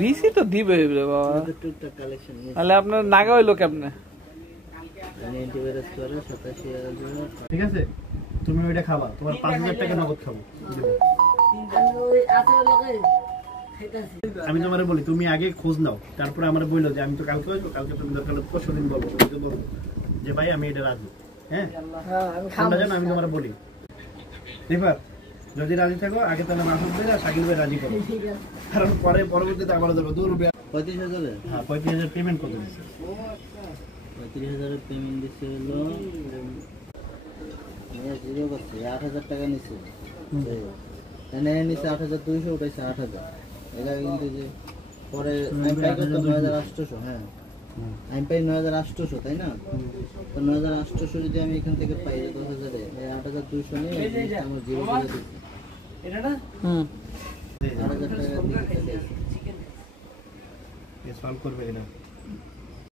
BC তো দিবে রে বাবা, তাহলে আপনার নাগা হইলো কেমনে? ঠিক আছে, তুমি ওইটা খাবা, তোমার 5000 টাকা নগদ খাবো। আমি তোমারে বলি তুমি আগে খোঁজ নাও, তারপরে আমারে বললো যে আমি তো কালকে আসবো, কালকে তুমি দরকার হলে পরশুদিন বলবো যে ভাই আমি এটা রাজি। হ্যাঁ জানো, আমি তোমারে বলি দেখবা যদি রাজি থাকো আগে তাহলে মাসুদ ভাই আর শাকিল ভাই রাজি করো, কারণ পরে পরবর্তীতে আবার ধরবো 35,000। হ্যাঁ 35,000 পেমেন্ট কত দিচ্ছে? 35,000 পেমেন্ট দিচ্ছে হলো 8,000 টাকা নিচ্ছে। নিচে 8,200 উঠাইছে 8,000। এটা কিন্তু যে পরে আমি পাই কত 9,800। হ্যাঁ আমি পাই 9,800, তাই না? তো 9,800 যদি আমি এখান থেকে পাই 10,000 এ 8,200 নিয়ে আমার জিরো করে দিচ্ছি। এটা না 8,000 টাকা সলভ করবে এটা।